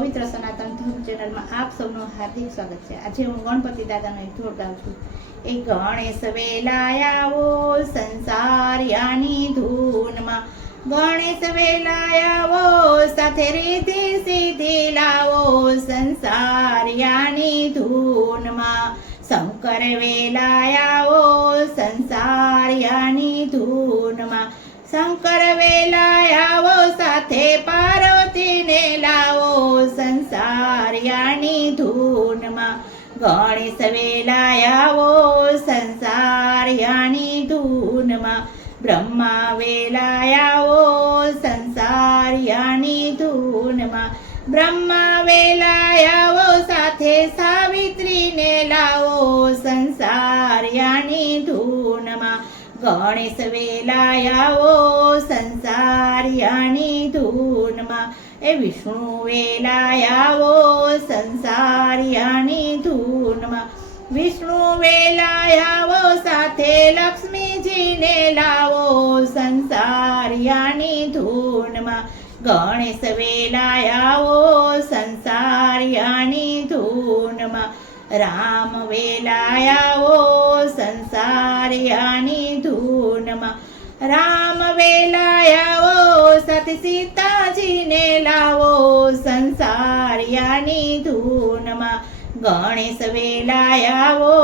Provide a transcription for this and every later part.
પવિત્ર સનાતન ધર્મ ચેનલમાં આપ સૌનું હાર્દિક સ્વાગત છે। આજે હું ગણપતિ દાદાનો એક ધોળ ગાઉં છું। એ ગણેશ વેલાયાવો સંસારિયાની ધૂનમાં, ગણેશ વેલાયાવો સાથે રીતિ સીધી લાવો સંસારિયાની ધૂનમાં। શંકર વેલાયાવો સંસારિયાની ધૂનમાં, શંકર વેલાયાવો સાથે પાર્વતીને લાવો સંસારિયાની ધૂનમાં। ગણેશ વેલાયાવો સંસારિયાની ધૂનમાં, બ્રહ્મા વેલાયાવો સંસારિયાની ધૂનમાં, બ્રહ્મા વેલાયાવો સાથે સાવિત્રીને લાવો સંસારિયાની ધૂનમાં। ગણેશ વેલાયાવો સંસારિયાની ધૂનમાં, એ વિષ્ણુ વેલાયાવો સંસારિયાની ધૂનમાં, વિષ્ણુ વેલાયાવો સાથે લક્ષ્મીજીને લાવો સંસારિયાની ધૂનમાં। ગણેશ વેલાયાવો સંસારિયાની ધૂનમાં, રામ વેલાયાવો સંસારિયાની ધૂનમાં, રામ વેલાયાવો સાથે સીતાજીને લાવો સંસારિયાની ધૂનમાં। ગણેશ વેલાયાવો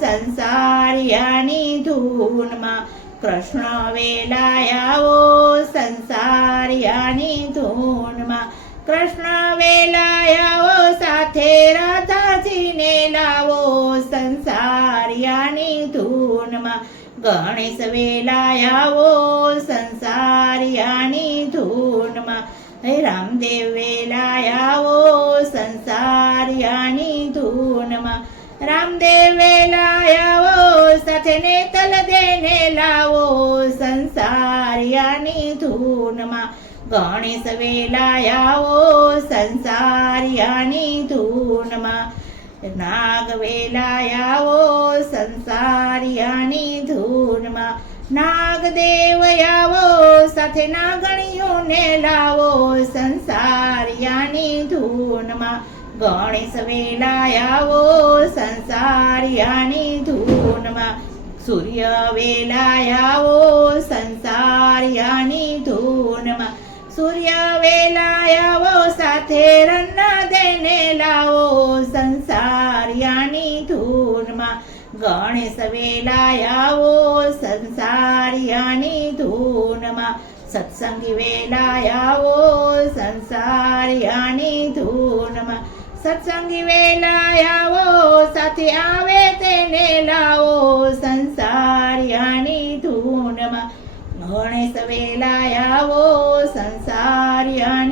સંસારિયાની ધૂનમાં, કૃષ્ણ વેલાયાવો સંસારિયાની ધૂનમાં, કૃષ્ણ વેલાયાવો સાથે રાધાજીને લાવો સંસારિયાની ધૂનમાં। ગણેશ વેલાયાવો સંસારિયાની ધૂનમાં, રામદેવ વેલાયાવો સંસારિયાની ધૂનમાં, રામદેવ વેલાયાવો સાથે નેતલ દેને લાવો સંસારિયાની ધૂનમાં। ગણેશ વેલાયાવો સંસારિયાની ધૂનમાં, નાગ વેલાયાવો સંસારિયાની ધૂનમાં, નાગદેવ આવો સાથે નાગણીઓને લાવો સંસારિયાની ધૂનમાં। ગણેશ વેલાયાવો સંસારિયાની ધૂનમાં, સૂર્ય વેલાયાવો સંસારિયાની ધૂનમાં, સૂર્ય વેલાયાવો સાથે રન્નાદેને લાવો સંસારિયાની ધૂનમાં। ગણેશ વેલાયાવો સંસારિયાની ધૂનમાં, સત્સંગી વેલાયાવો સંસારિયાની ધૂનમાં, સત્સંગી વેલાયાવો સાથે આવે તેને લાવો સંસારિયાની ધૂનમાં। ગણેશ વેલાયાવો સંસારિયાની